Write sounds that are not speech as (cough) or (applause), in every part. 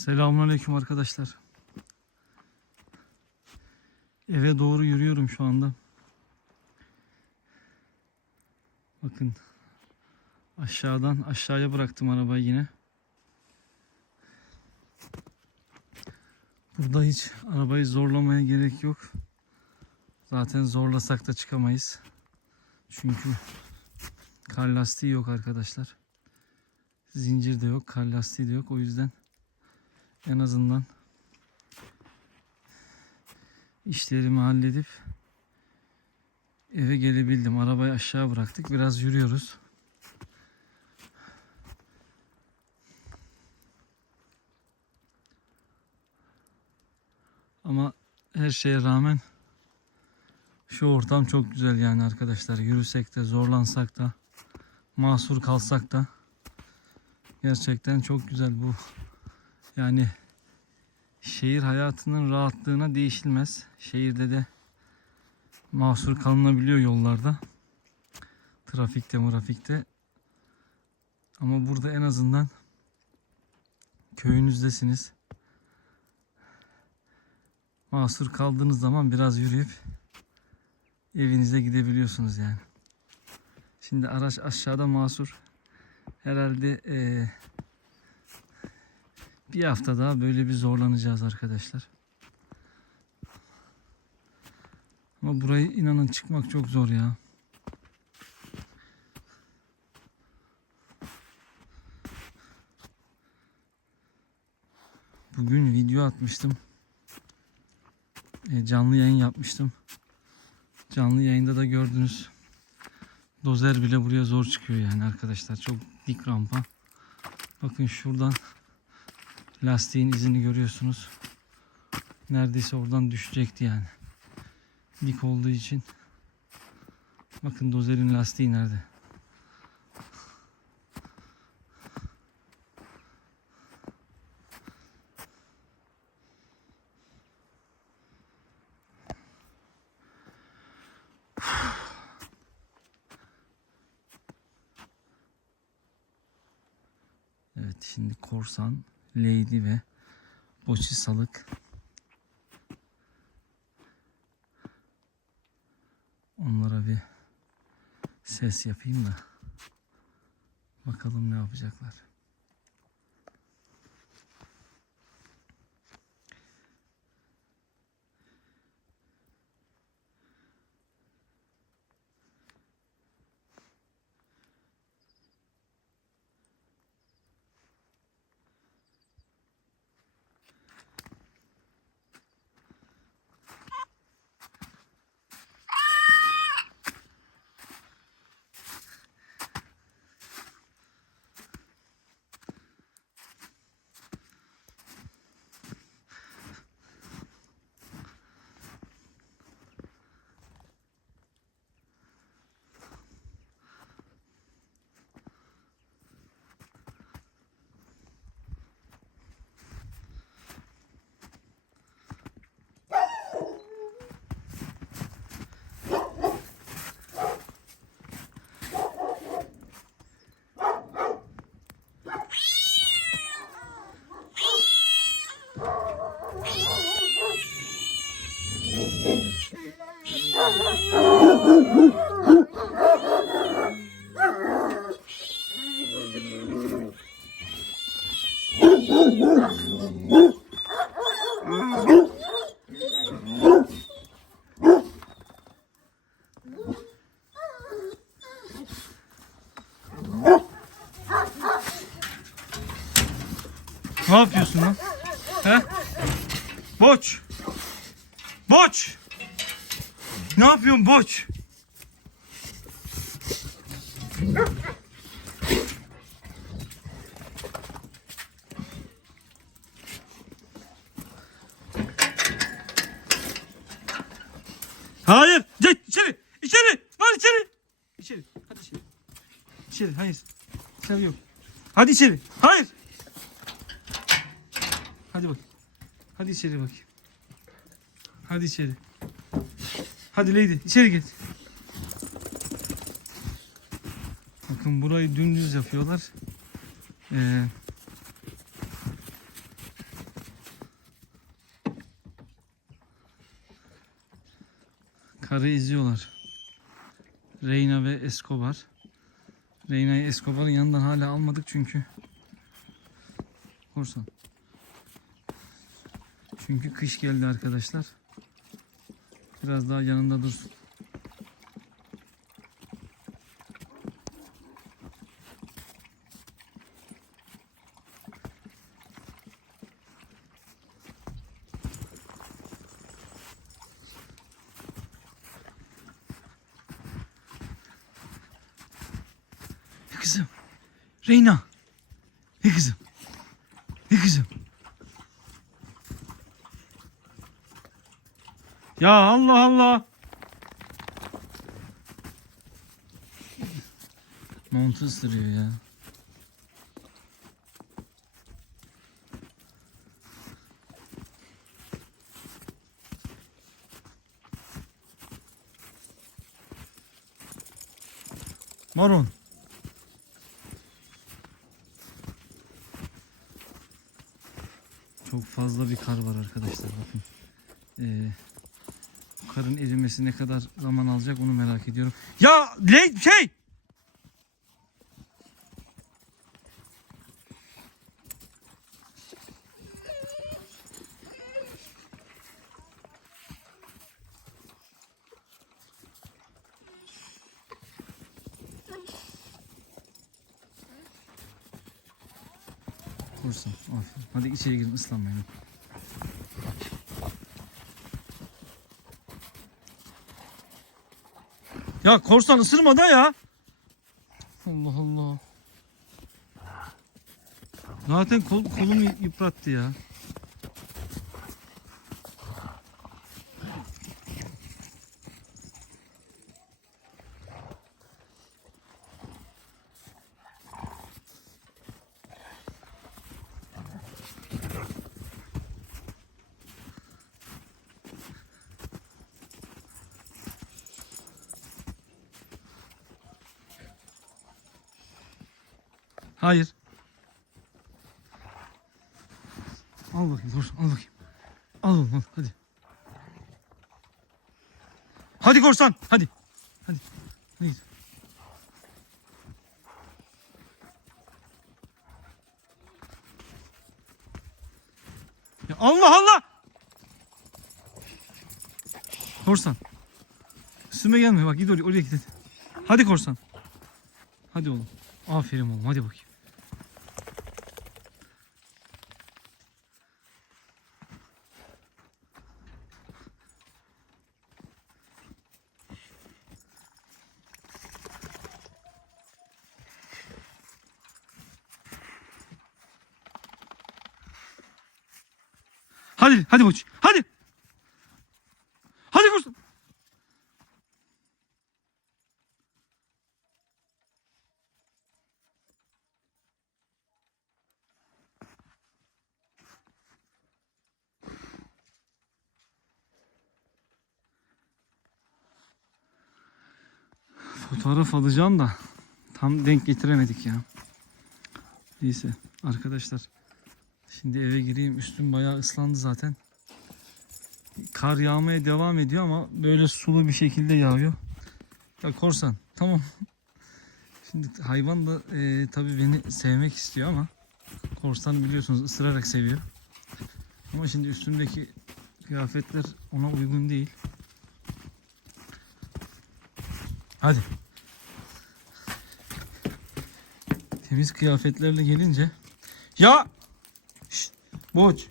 Selamünaleyküm arkadaşlar. Eve doğru yürüyorum şu anda. Bakın aşağıdan aşağıya bıraktım arabayı yine. Burada hiç arabayı zorlamaya gerek yok. Zaten zorlasak da çıkamayız. Çünkü kar lastiği yok arkadaşlar. Zincir de yok, kar lastiği de yok. O yüzden en azından işlerimi halledip eve gelebildim. Arabayı aşağı bıraktık. Biraz yürüyoruz. Ama her şeye rağmen şu ortam çok güzel yani arkadaşlar. Yürüsek de zorlansak da mahsur kalsak da gerçekten çok güzel bu. Yani şehir hayatının rahatlığına değişilmez. Şehirde de mahsur kalınabiliyor yollarda. Trafikte, trafikte. Ama burada en azından köyünüzdesiniz. Mahsur kaldığınız zaman biraz yürüyüp evinize gidebiliyorsunuz yani. Şimdi araç aşağıda mahsur. Herhalde eee bir hafta daha böyle bir zorlanacağız arkadaşlar. Ama burayı inanın çıkmak çok zor ya. Bugün video atmıştım. E, canlı yayın yapmıştım. Canlı yayında da gördünüz. Dozer bile buraya zor çıkıyor yani arkadaşlar. Çok dik rampa. Bakın şuradan lastiğin izini görüyorsunuz. Neredeyse oradan düşecekti yani. Dik olduğu için. Bakın dozerin lastiği nerede? Evet şimdi korsan, lady ve boçisalık onlara bir ses yapayım da bakalım ne yapacaklar. Ne yapıyorsun lan? He? Boç! Boç! Ne yapıyorsun boç? Hayır! Git içeri! İçeri! Var içeri! İçeri. Hadi içeri. İçeri. Hayır. İçeri yok. Hadi içeri. Hayır. Hadi bak. Hadi içeri bak. Hadi içeri. Hadi Lady içeri geç. Bakın burayı dümdüz yapıyorlar. Ee, karı izliyorlar. Reyna ve Escobar. Reyna'yı Escobar'ın yanından hala almadık çünkü. Korsan. Çünkü kış geldi arkadaşlar. Biraz daha yanında dursun. Kızım? Reyna. Ne kızım? Ne kızım? Ya Allah Allah. Montu ısırıyor ya. Maron. Çok fazla bir kar var arkadaşlar bakın. Ee, karın erimesi ne kadar zaman alacak onu merak ediyorum. Ya le şey! Kursun. Hadi içeri girin ıslanmayın. Ya korsan ısırma da ya. Allah Allah. Zaten kol, kolumu yıprattı ya. Hayır. Al bakayım dur al bakayım. Al oğlum al hadi. Hadi korsan hadi. Hadi. Hadi. Ya Allah Allah. Korsan. Üstüme gelme bak git oraya, oraya git. Hadi korsan. Hadi oğlum. Aferin oğlum hadi bakayım. Hadi hadi koç. Hadi. Hadi koç. Fotoğraf alacağım da tam denk getiremedik ya. Neyse arkadaşlar. Şimdi eve gireyim. Üstüm bayağı ıslandı zaten. Kar yağmaya devam ediyor ama böyle sulu bir şekilde yağıyor. Ya korsan tamam. (laughs) Şimdi hayvan da e, tabii beni sevmek istiyor ama korsan biliyorsunuz ısırarak seviyor. Ama şimdi üstümdeki kıyafetler ona uygun değil. Hadi. Temiz kıyafetlerle gelince ya boç.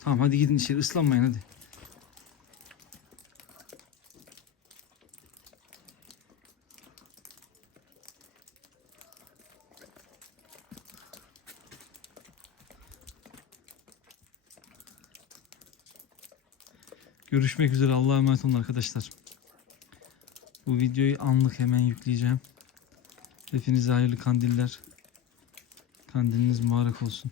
Tamam hadi gidin içeri ıslanmayın hadi. Görüşmek üzere Allah'a emanet olun arkadaşlar. Bu videoyu anlık hemen yükleyeceğim. Hepinize hayırlı kandiller. Kandiliniz mübarek olsun.